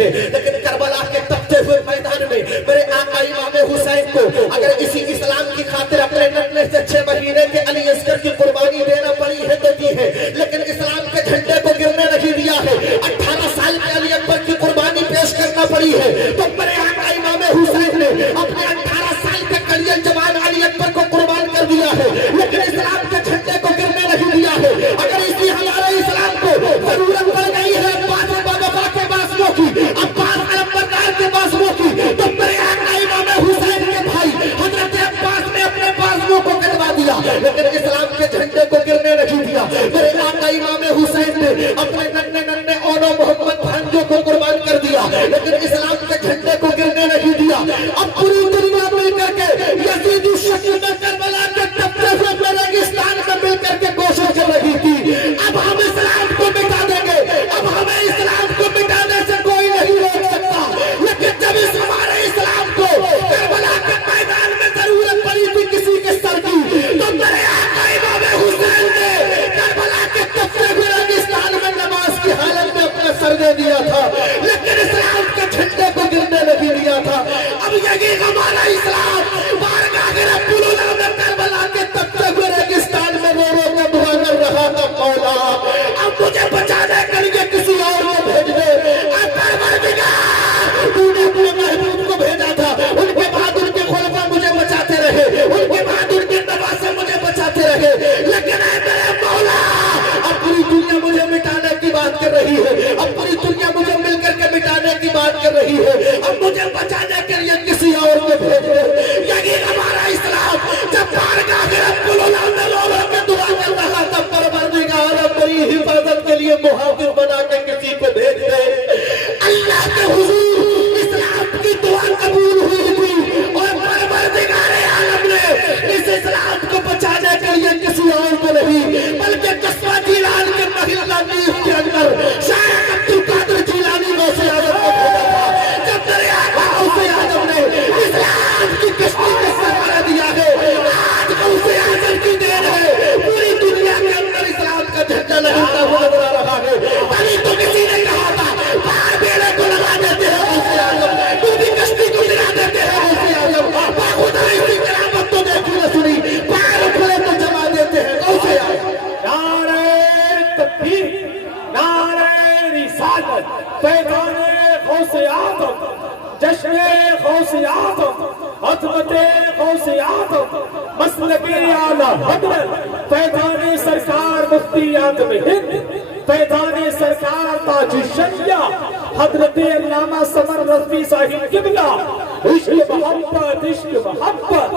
है, लेकिन करबला के तपते हुए मैदान में मेरे आका इमाम हुसैन को अगर इसी इस्लाम की खातिर अपने नन्हे से 6 महीने के अली अस्कर की कुर्बानी देना पड़ी है तो दी है, लेकिन इस्लाम के झंडे को गिरने नहीं दिया है। 18 साल के अली अकबर की कुर्बानी पेश करना पड़ी है, तो मेरे आका इमाम हुसैन ने अपने 18 साल के कलियन जवान अली अकबर को कुर्बान कर दिया है, लेकिन इस्लाम के झंडे को गिरने नहीं दिया है। अगर इसी हमारे इस्लाम को जरूरत पड़ गई है अब्बास बाबा के बासलों की, अब्बास अलमबरदार के बासलों की, तो मेरे आका इमाम हुसैन के भाई हजरत अब्बास ने अपने बासलों को कटवा दिया, लेकिन इस्लाम के झंडे को गिरने नहीं दिया। मेरे आका इमाम हुसैन ने अपने नन्हे नन्हे औनो मोहम्मद भांजों को कुर्बान कर दिया, लेकिन इस्लाम के झंडे को गिरने नहीं दिया। अब पूरी दुनिया मिलकर के यजीदी शक्ल में करबला के तपते हुए रेगिस्तान में मिलकर के कोशिश कर रही थी, अब हम इस्लाम को मिटा देंगे, अब हमें इस्लाम को मिटाने से कोई नहीं रोक सकता। लेकिन जब इस हमारे इस्लाम को करबला के मैदान में जरूरत पड़ी थी किसी के सर की, तो मेरे आका इमाम हुसैन ने करबला के तपते हुए रेगिस्तान में नमाज की हालत में अपना सर दे दिया था, लेकिन इस्लाम के झंडे को गिरने नहीं दिया था। अब यही हमारा इस्लाम बारगाह रब्बुल उला में करबला के तपते हुए रेगिस्तान में रो रो के दुआ कर रहा था, मौला अब मुझे बचाने के लिए किसी और को भेज दे। तूने अपने महबूब को भेजा था, उनके बाद उनके खुलफा मुझे बचाते रहे, उनके बाद उनके नवासे मुझे बचाते रहे, लेकिन ऐ मेरे मौला अब पूरी दुनिया मुझे मिटाने की बात कर रही है, अब पूरी दुनिया मुझे मिलकर के मिटाने की बात कर रही है, अब मुझे बचाने के लिए किसी और को भेज दे। यही हमारा इस्लाम जब बारगाह रब्बुल उला में रो रो के दुआ कर रहा था, परवरदिगार अपनी हिफाजत के लिए मुहाफिज बना के किसी को भेज दे। अल्लाह के हुजूर इस्लाम की दुआ कबूल हुई थी और परवरदिगार आलम ने इस इस्लाम को बचाने के लिए किसी और को नहीं बल्कि कस्बा जिलान के महिला नीफ के अंदर शायद अब्दुल कादिर जिलानी गौसे आजम को भेजा था। जब तेरे आका गौसे आजम ने इस्लाम की कश्ती का सहारा दिया है, आज गौसे आजम की देन है पूरी दुनिया के अंदर इस्लाम का झंडा लहराता हुआ नजर आ रहा है। तभी तो किसी ने कहा था बार बेड़े को लगा देते हैं गौसे आजम, पूरी कश्ती को गिरा देते हैं गौसे आजम, खुदा इसकी करामत तो देखी न सुनी, पैर खुले तो जमा देते हैं गौसे आजम। नारे तकबीर, नारे रिसालत, पैगाने गौसे आजम, जश्ने गौसे आजम, अज़मते गौसे आजम, मसलके आला हज़रत पैगाने सरकार मुफ्ती आज़म हिंद, पैगाने सरकार ताज शरिया हज़रत अल्लामा समर रज़वी साहिब किबला, इश्क मोहब्बत, इश्क मोहब्बत,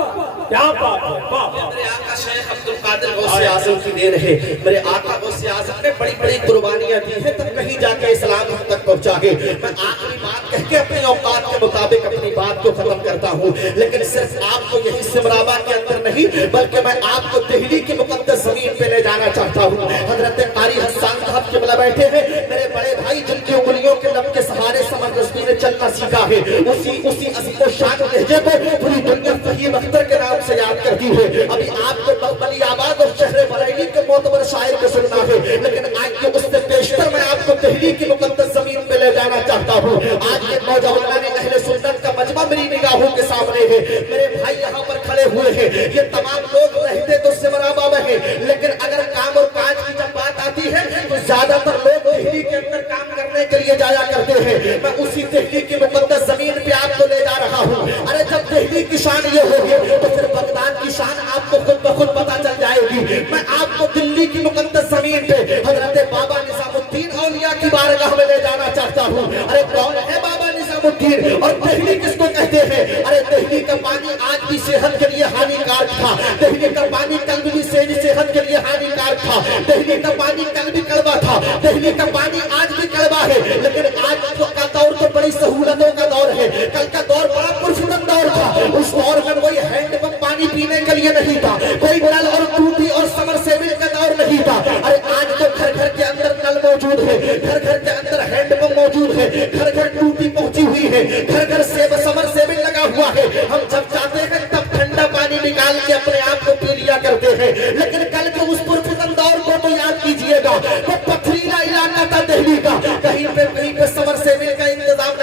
क्या बात है, बात। मेरे आका शेख अब्दुल कादिर गौसे आज़म की देन है। मेरे आका गौसे आज़म ने बड़ी बड़ी कुर्बानियां दी हैं, तब कहीं जाके इस्लाम हम तक पहुंचा है। मैं आखिरी बात कह के अपने औकात के मुताबिक अपनी बात को खत्म करता हूँ, लेकिन सिर्फ आपको यही सिमराबा के अंदर नहीं बल्कि मैं आपको दिल्ली की मुकद्दस जमीन पे ले जाना चाहता हूँ। हजरत कारी हसन साहब किबला बैठे हैं, मेरे बड़े भाई जिनकी उंगलियों के लब के सहारे समर रज़वी ने चलना सीखा है, उसी अज़ीम शान लहजे को पूरी दुनिया फहीम अख्तर के नाम से याद करती है। अभी आपको बली आबाद और शहर बरेली के मोतबर शायर को सुनना है, लेकिन आज के उससे पेशतर मैं आपको दिल्ली की मुकद्दस जमीन पे ले जाना चाहता हूँ। आज के नौजवान अहले सुन्नत का मजमा मेरी निगाहों के सामने है। मेरे भाई यहाँ पर खड़े हुए हैं, ये तमाम लोग रहते तो सिमराबा में है, लेकिन अगर काम और काज की जब बात आती है तो ज्यादातर लोग दिल्ली के अंदर काम करने के लिए जाया करते हैं। मैं उसी दिल्ली की मुकद्दस जमीन पे आपको ले जा रहा हूँ। अरे जब दिल्ली की शान ये होगी तो फिर बगदाद की शान आपको खुद ब खुद पता चल जाएगी। मैं आपको दिल्ली की मुकद्दस जमीन पे हजरत बाबा निजामुद्दीन औलिया की बारगाह में ले जाना चाहता हूँ। अरे कौन है बाबा निजामुद्दीन और दिल्ली किसको कहते हैं? अरे दिल्ली का पानी आज भी सेहत के लिए हानिकारक था, दिल्ली का पानी कल भी सेहत के लिए हानिकारक था, दिल्ली का पानी कल भी कड़वा था, दिल्ली का पानी आज भी कड़वा है, लेकिन आज का दौर तो बड़ी सहूलतों का दौर है। कल का दौर बड़ा पुरसुकून दौर था, उस दौर में कोई हैंडपंप पानी पीने के लिए नहीं था, कोई नल और टूटी और समरसेबिल का दौर नहीं था। अरे आज तो घर घर के अंदर नल मौजूद है, घर घर के अंदर हैंडपंप मौजूद है, घर घर टूटी पहुंची हुई है, घर घर समरसेबिल लगा हुआ है। हम जब चाहते हैं तब ठंडा पानी निकाल के अपने आप को पी लिया करते हैं, लेकिन कल के उस पुरसुकून दौर को तो याद कीजिएगा। वो पथरीला इलाका था दिल्ली का, कहीं पे समरसेबिल का इंतजाम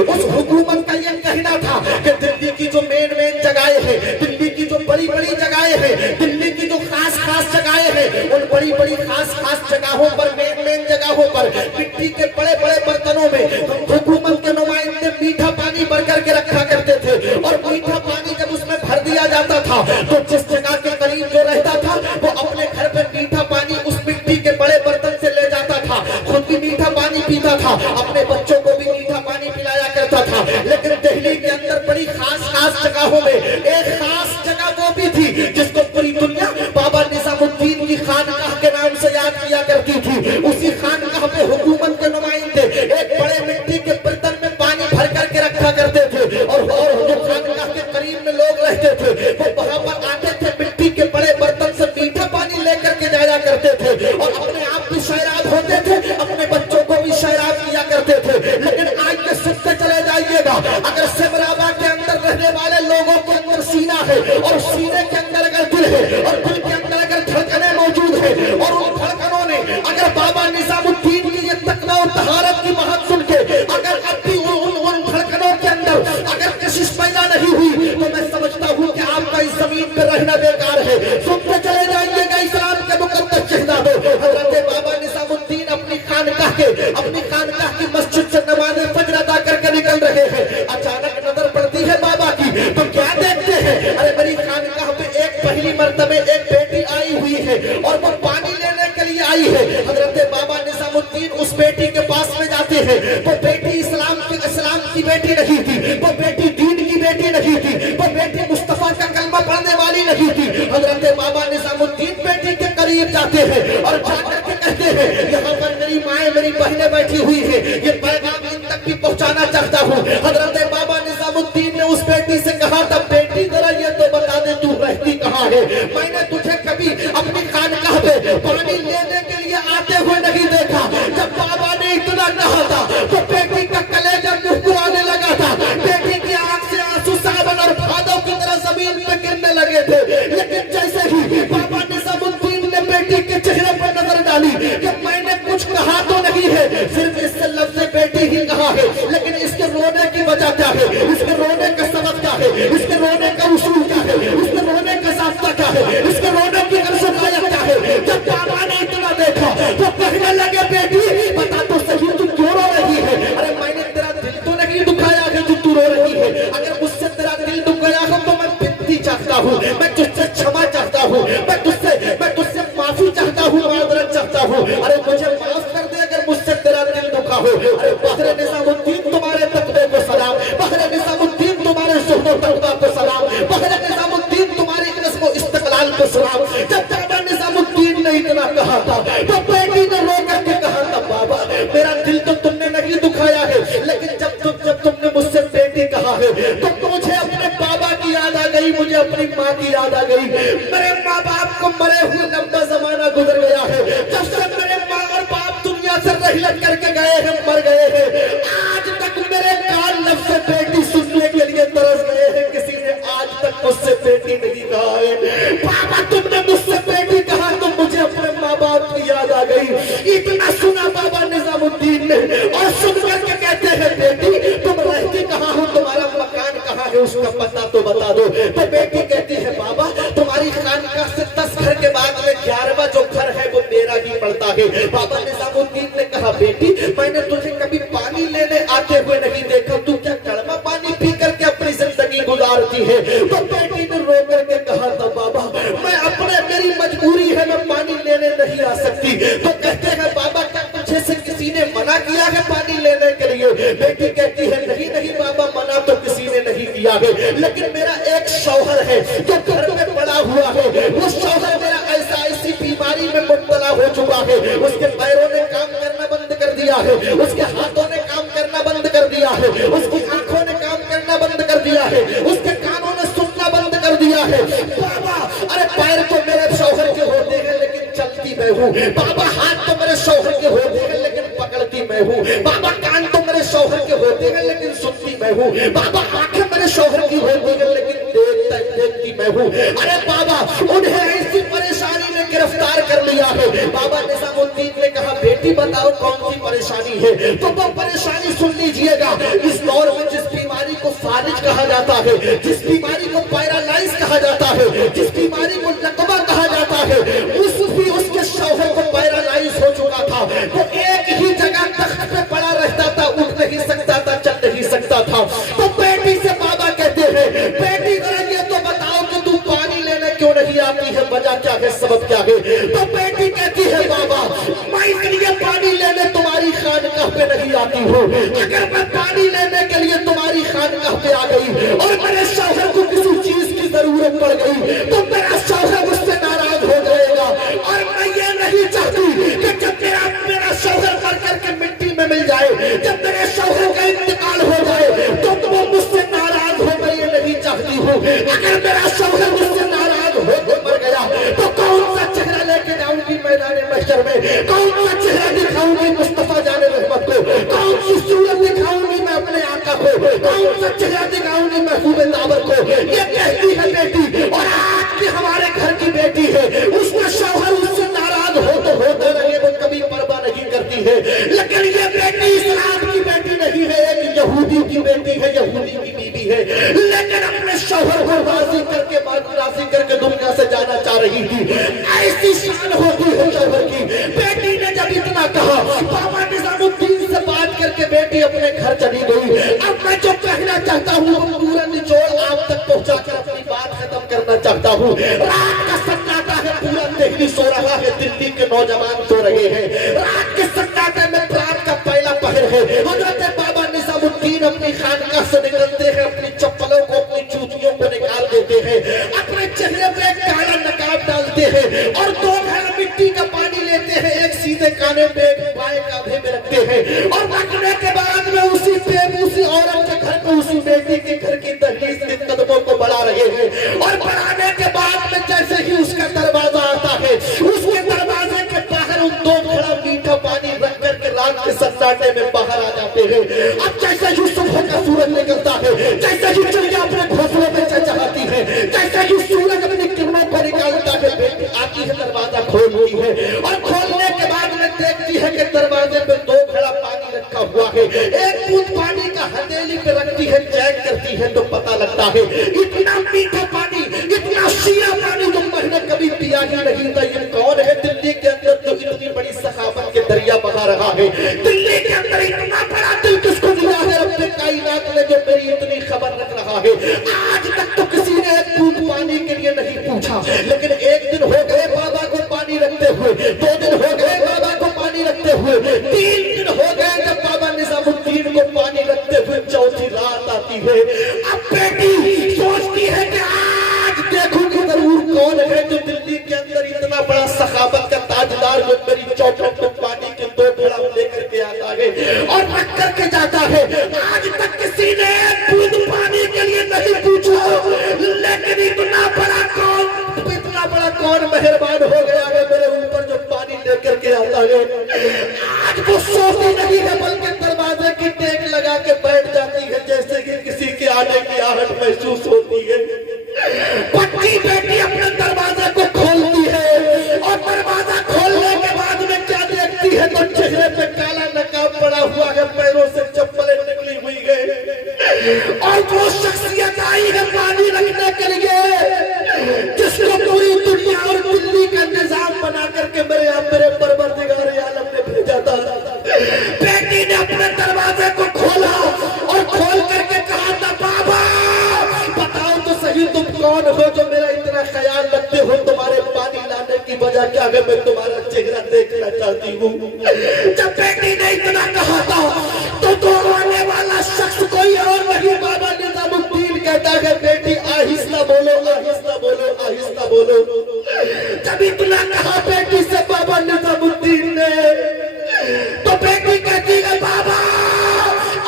उस हुकूमत का ये कहना था कि दिल्ली की जो मेन जगहें हैं, दिल्ली की जो बड़ी बड़ी जगहें हैं, दिल्ली की जो खास खास जगहें हैं, उन बड़ी बड़ी खास खास जगहों पर मेन जगहों पर मिट्टी के बड़े बड़े बर्तनों में हुकूमत के नुमाइंदे मीठा पानी भर करके रखा करते थे। और मीठा पानी जब उसमें भर दिया जाता था तो जिस जगह के करीब जो रहता था वो अपने घर पे मीठा पानी उस मिट्टी के बड़े बर्तन से ले जाता था, खुद भी मीठा पानी पीता था, अपने बच्चों को भी मीठा पानी पिलाया करता था। लेकिन दिल्ली के अंदर बड़ी खास खास जगहों में एक खास जगह वो भी थी जिसको पूरी दुनिया बाबा निजामुद्दीन की खानकाह के नाम से याद किया करती थी। उसी खानकाह पे हुकूमत के नुमाइंदे एक बड़े मिट्टी के बर्तन में पानी भर करके रखा करते थे और जो खानकाह के करीब में लोग रहते थे वो वहां पर आते थे, मिट्टी के बड़े बर्तन से मीठा पानी लेकर के जाया करते थे और अपने आप भी शराब होते थे, अपने बच्चों को भी शराब किया करते थे। लेकिन आज के सुनते चले जाइएगा, अगर सिमराबा के अंदर रहने वाले लोगों के अंदर सीना है और सीने के अंदर अगर दिल है और दिल के अंदर अगर धड़कनें मौजूद है और उन धड़कनों ने अगर बाबा निजामुद्दीन की ये तकवा और तहारत की महक सुन के अगर अब भी उन धड़कनों के अंदर अगर कशिश पैदा नहीं हुई तो मैं समझता हूँ कि आपका इस जमीन पे रहना बेकार है। सुनते चले जाइएगा इस्लाम के मुकद्दस शहजादों हजरत बाबा निजामुद्दीन अपनी खानकाह की मस्जिद से नमाज़े फज्र अदा करके निकल रहे हैं। अचानक नजर पड़ती है बाबा की तो क्या देखते हैं, अरे मेरी खानकाह पे एक पहली मर्तबे एक बेटी आई हुई है और वो पानी लेने के लिए आई है। हजरत बाबा निजामुद्दीन उस बेटी के पास में जाते हैं। वो बेटी इस्लाम की बेटी नहीं थी, वो बेटी दीन की बेटी नहीं थी, वो बेटी मुस्तफा का कलमा पढ़ने वाली नहीं थी। हजरत बाबा निजामुद्दीन बेटी के करीब जाते हैं और जाकर के कहते हैं यहाँ पर मेरी माएँ मेरी बहनें बैठी हुई है, ये पैगाम इन तक भी पहुँचाना चाहता हूँ। हजरत बाबा निजामुद्दीन ने उस बेटी से कहा था, बेटी जरा ये तो बता दे तू रहती कहाँ है, मैंने तुझे कभी अपनी खानकाह पे पानी लेने के लिए आते हुए नहीं देखा। जब बाबा ने इतना कहा था तो बेटी का कलेजा मुस्कुराने लगा था, बेटी की आंख से आंसू सावन और भादों की तरह जमीन पे गिरने लगे थे। लेकिन जैसे ही बाबा निजामुद्दीन ने बेटी के चेहरे पर नजर डाली कि मैंने कुछ कहा तो नहीं है, सिर्फ इससे लफ्ज़ बेटी ही कहा है, लेकिन इसके रोने की वजह क्या है, इसके रोने का सबब क्या है, इसके रोने का उसूल क्या है, इसके रोने का साफ्ता क्या है, इसके रोने की अर्शदायत क्या है। जब बाबा ने इतना देखा तो कहने लगे, बेटी बता तो सही तू क्यों रो रही है। अरे मैंने तेरा दिल तो नहीं दुखाया है जो तू रो रही है, अगर मुझसे तेरा दिल दुख गया हो तो मैं विनती चाहता हूँ, मैं तुझसे क्षमा चाहता हूँ, मैं तुझसे माफी चाहता हूँ, माजरत चाहता हूँ। अरे मुझे माफ कर दे अगर मुझसे तेरा दिल दुखा हो। अरे बहरे निजामुद्दीन तुम्हारे तकबे को सलाम, बहरे निजामुद्दीन तुम्हारे ज़ुहद और तक़वा को सलाम, बहरे निजामुद्दीन तुम्हारी नस्ब और इस्तक़लाल को सलाम। जब बाबा निजामुद्दीन ने इतना कहा था तो बेटी ने रो करके कहा था, बाबा मेरा दिल तो तुमने नहीं दुखाया है, लेकिन जब तुमने मुझसे बेटी कहा है तो मुझे अपने बाबा की याद आ गई, मुझे अपनी माँ की याद आ गई। मेरे माँ बाप को मरे हुए लंबा जमाना गुजर गया है, जब से मेरे माँ और बाप दुनिया से रहिलत करके गए हैं, मर गए हैं, आज तक मेरे कान लफ्ज़ बेटी सुनने के लिए तरस गए हैं, किसी ने आज तक मुझसे बेटी नहीं कहा है। बाबा तुमने मुझसे बेटी कहा तो मुझे अपने माँ बाप की याद आ गई। इतना सुना बाबा निजामुद्दीन ने और सुन करके कहते हैं, बेटी तुम रहती कहाँ हो, तुम्हारा मकान कहाँ है, उसका पता तो बता दो। तो बेटी कहती है, बाबा तुम्हारी खानकाह से 10 घर के बाद में 11वां जो घर है वो मेरा ही पड़ता है। बाबा निजामुद्दीन ने कहा, बेटी मैंने तुझे कभी पानी लेने आते हुए नहीं देखा, तू क्या कड़वा पानी पी करके अपनी जिंदगी गुजारती है। तो बेटी ने रो करके कहा था, बाबा मेरी मजबूरी है, मैं पानी लेने नहीं आ सकती। तो कहते हैं, बाबा क्या तुझे से किसी ने मना किया है पानी लेने के लिए। बेटी कहती है, नहीं बाबा मना तो किसी ने नहीं किया है, लेकिन मेरा एक शौहर है जो घर में पड़ा हुआ है, वो शौहर मेरा ऐसी बीमारी में मुब्तला हो चुका है, उसके पैरों ने काम करना बंद कर दिया है, उसके हाथों ने काम करना बंद कर दिया है, उसकी आंखों ने काम करना बंद कर दिया है, उसके कानों ने सुनना बंद कर दिया है। बाबा अरे पैर तो मेरे शौहर के होते हैं लेकिन चलती मैं हूँ, बाबा हाथ तो मेरे शौहर के होते हैं लेकिन पकड़ती मैं हूँ, बाबा कान तो मेरे शौहर के होते हैं लेकिन सुनती मैं हूँ, बाबा आंखें मेरे शौहर की होती है लेकिन देखती मैं हूँ। अरे बाबा उन्हें ऐसी परेशानी ने गिरफ्तार कर लिया गया है। बाबा निजामुद्दीन ने कहा बेटी बताओ कौन सी परेशानी है। तो वो परेशानी सुन लीजिएगा। इस दौर में जिस बीमारी को फालिज कहा जाता है, जिस बीमारी को पैरालाइज कहा जाता है, जिस बीमारी को लकवा कहा जाता है, उसके शौहर को पैरालाइज हो चुका था। वो एक ही जगह तख्त पे पड़ा रहता था, उठ नहीं सकता था, चल नहीं सकता था। तो बेटी से बाबा कहते हैं बेटी जरा ये तो बताओ कि तू पानी लेने क्यों नहीं आती है, वजह क्या है, सबब क्या है। तो बेटी कहती है बाबा मैं इसलिए पानी लेने तुम्हारी खानकाह पे नहीं आती हूँ। अगर मैं पानी लेने के लिए तुम्हारी खानकाह पे आ गई और मेरे शौहर को किसी चीज की जरूरत पड़ गई तो मेरा शौहर मुझसे नाराज हो जाएगा। और मैं ये नहीं चाहती कि जब मेरा शौहर मर करके मिट्टी में मिल जाए, जब मेरे शौहर का इंतकाल हो जाए तो वो मुझसे नाराज हो गए, ये नहीं चाहती हूँ। अगर मेरा शौहर मुझसे नाराज हो मर गया तो कौन सा चेहरा लेके जाऊंगी मैदान महशर में, कौन सा चेहरा दिखाऊंगी मुस्तफा जाने रहमत को, कौन सी सूरत दिखाऊंगी मैं अपने आका को, कौन सा चेहरा दिखाऊंगी महबूब ताबर को। ये कहती है बेटी, और आज भी हमारे घर की बेटी है, उसका शौहर उससे नाराज हो तो होते रहे, वो कभी परवाह नहीं करती है। लेकिन ये बेटी इस्लाम की बेटी नहीं है, एक यहूदी की बेटी है, यहूदी की बीवी है। लेकिन अपने शौहर को राजी करके दुनिया से जाना चाह रही थी। ऐसी शान होती है शौहर की। बेटी ने जब इतना कहा, बाबा निजामुद्दीन से बात करके बेटी अपने घर चली गई। अब मैं जो कहना चाहता हूँ वो पूरा निचोड़ आप तक पहुँचा कर अपनी बात खत्म करना चाहता हूँ। रात का सन्नाटा है, पूरा दिल्ली सो रहा है, दिल्ली के नौजवान सो रहे हैं। रात के सन्नाटे में रात का पहला पहर है। हजरत बाबा निजामुद्दीन अपनी खानकाह से निकलते हैं, अपनी चप्पलों को अपनी जूतियों को निकाल देते हैं, अपने चेहरे पे एक काला नकाब डालते हैं और 2 घड़ा मिट्टी का पानी लेते हैं, एक सीधे काने पे एक बाएं कांधे में रखते हैं और रखने के बाद में उसी औरत के घर में, उसी बेटी के घर की दहलीज के कदमों को बढ़ा रहे हैं। और बढ़ाने के बाद में जैसे ही उसका दरवाजा आता है, उसके दरवाजे के बाहर उन 2 घड़ा मीठा पानी रख करके रात के सन्नाटे में बाहर आ जाते हैं। अब जैसे ही सुबह का सूरज निकलता है, जैसे ही चिड़िया अपने घोंसलों में चहचहाती है, जैसे ही सूरज अपनी किरणों को निकालता है, बेटी आती है, दरवाजा खोलती है और खोलने के बाद में देखती है कि दरवाजे पे 2 घड़ा पानी रखा हुआ है। एक बूंद पानी का हथेली पे रखती है, चेक करती है तो पता लगता है इतना मीठा पानी, इतना शीरा पानी जो मैंने कभी पिया ही नहीं था। ये कौन है दिल्ली के अंदर जो इतनी बड़ी सखावत के दरिया बहा रहा है? दिल्ली के अंदर इतना बड़ा दिल किसको दिया है रब्बे कायनात ने जो मेरी इतनी खबर रख रहा है? आज तक तो किसी ने एक बूंद पानी के लिए नहीं पूछा, लेकिन एक दिन हो गए बाबा को पानी रखते हुए, 2 दिन हो गए बाबा को पानी रखते हुए, 3 दिन हो गए जब बाबा निजामुद्दीन को पानी रखते हुए 4थी रात आती है। अब बेटी सोचती है कि आज देखूंगी जरूर कौन है जो दिल्ली के अंदर इतना बड़ा सखावत का ताजदार जो मेरी चौखट में पानी के 2 घड़ा लेकर के आता है और रख करके जाता है। आज तक किसी ने एक बूंद पानी के लिए नहीं पूछा, लेकिन इतना बड़ा कौन मेहरबान हो गया है मेरे ऊपर जो पानी लेकर के आता है। आज वो सोती नहीं है बल्कि दरवाजे की टेक लगा के बैठ जाती है, जैसे कि किसी के आने की आहट महसूस होती है। पक्की बेटी अपने दरवाजे को खोलती है और दरवाजा खोलने के बाद में क्या देखती है तो चेहरे पे काला नकाब पड़ा हुआ है, पैरों से चप्पलें निकली हुई है और वो शख्सियत आई है पानी रखने के लिए जिसको पूरी दुनिया और दिल्ली का निजाम बना करके मेरे परवरदिगार आलम ने भेजा था। बेटी ने अपने दरवाजे को खोला और खोल करके कहा था बाबा बताओ तो सही तुम कौन हो जो मेरा इतना ख्याल रखते हो? तुम्हारे पानी लाने की वजह क्या है? मैं तुम्हारा चेहरा देखना चाहती हूँ। जब बेटी ने इतना कहा था तो दौड़ने वाला शख्स कोई और नहीं बाबा निजामुद्दीन कहता है बेटी आहिस्ता बोलो, आहिस्ता बोलो, आहिस्ता बोलो। जब इतना कहा बेटी से बाबा निजामुद्दीन ने तो बेटी कहती है बाबा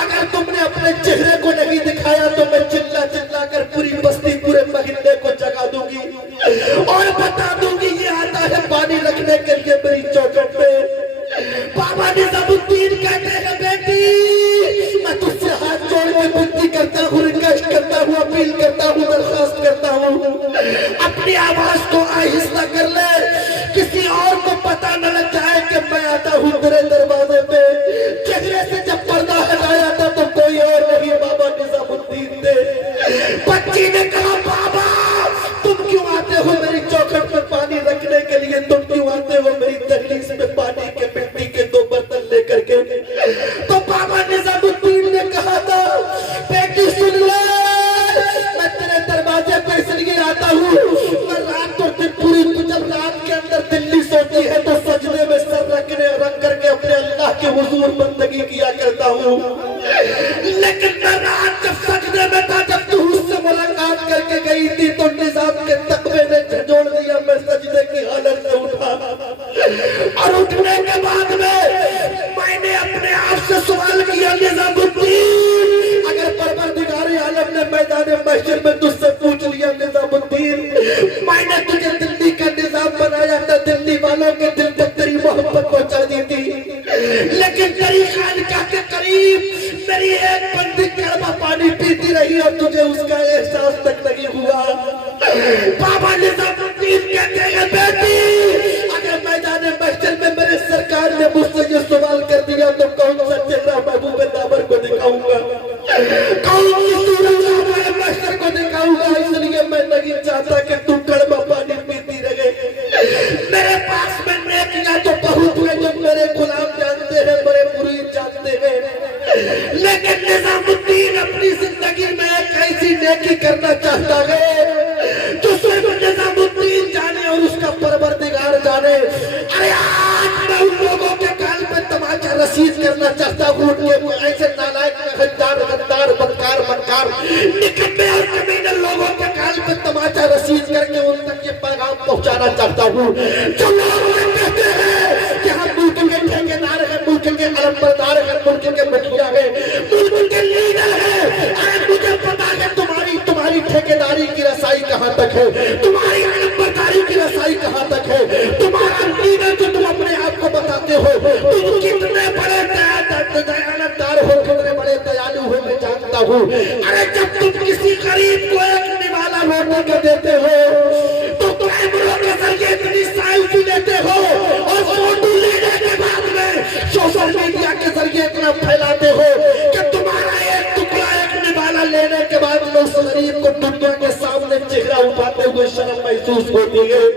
अगर तुमने अपने चेहरे को नहीं दिखाया तो मैं चिल्ला चिल्ला कर पूरी बस्ती पूरे महीने को जगा दूंगी और बता दूंगी ये आता है पानी रखने के लिए मेरी चौखट पे। बाबा निजामुद्दीन कहते हैं बेटी मैं तुझसे हाथ जोड़ के विनती करता हूँ, रिक्वेस्ट करता हूँ, अपील करता हूँ, दरखास्त करता हूँ अपनी आवाज को आहिस्ता कर ले, किसी और को इसमें पानी के मिट्टी के 2 बर्तन लेकर के। तो बाबा निजामुद्दीन ने कहा था, बेटी सुन ले, मैं तेरे दरवाजे पे इसलिए आता हूँ, मैं रात और दिन पूरी, जब रात के अंदर दिल्ली सोती है तो सजदे में सर रख करके अपने अल्लाह के हुजूर बंदगी किया करता हूँ। लेकिन मैं रात जब सजदे में था, जब तू उससे मुलाकात करके गई थी तो निजाम के तकवे ने झंझोड़ दिया, मैं सजदे की हालत में उठा और उठने के बाद में मैंने अपने आप से सवाल किया, निजामुद्दीन, अगर परवरदिगार आलम ने मैदान महशर में तुझसे पूछ लिया, निजामुद्दीन, मैंने तुझे दिल्ली का निजाम बनाया था, दिल्ली वालों के दिल पर तेरी मोहब्बत पहुंचा दी थी, लेकिन तेरी खानका के करीब मेरी एक बंदी कड़वा पानी पीती रही और तुझे उसका एहसास तक नहीं हुआ। बाबा निजामुद्दीन कहते हैं, बेटी, अगर मैदान महशर में मेरे सरकार ने मुझसे ये सवाल कर दिया तो कौन सा चेहरा महबूब दामर को दिखाऊंगा, कौन सी सूरत मैं महशर को दिखाऊंगा। इसलिए मैं नहीं चाहता कि तू कड़वा पानी पीती रहे। मेरे पास में नेकियां तो बहुत है जो मेरे गुलाम जानते हैं, बड़े मुरीद जानते हैं, लेकिन निजामुद्दीन अपनी जिंदगी में एक ऐसी नेकी करना चाहता है जो सिर्फ निजामुद्दीन जाने और उसका परवरदिगार जाने। अरे आज मैं उन लोगों के काल पे तमाचा रसीद करना चाहता हूँ, उनके ऐसे नालायक, गद्दार, बदकार, निकम्मे और कमीने लोगों के काल पे तमाचा रसीद करके उन तक ये पैगाम पहुंचाना चाहता हूँ। जो लोग कहते हैं कि हम मुल्क के ठेकेदार हैं, मुल्क के अलमबरदार हैं, मुल्क के मुखिया हैं, मुल्क के लीडर हैं, अरे मुझे पता है तुम्हारी ठेकेदारी की रसाई कहाँ तक है, तुम्हारी अलमबरदारी की रसाई कहाँ तक है, तुम्हारा लीडर जो तुम अपने आप को बताते हो, तुम कितने बड़े दयानतदार हो, कितने बड़े दयालु हो, मैं जानता हूँ। अरे जब तुम किसी गरीब को एक निवाला रोटी को देते हो तो कैमरों के जरिए इतनी सेल्फी लेते हो और फोटो लेने के बाद में सोशल मीडिया के जरिए इतना फैलाते हो कि तुम्हारा एक टुकड़ा, एक निवाला लेने के बाद में उस गरीब को दुनिया के सामने चेहरा उठाते हुए शर्म महसूस होती है।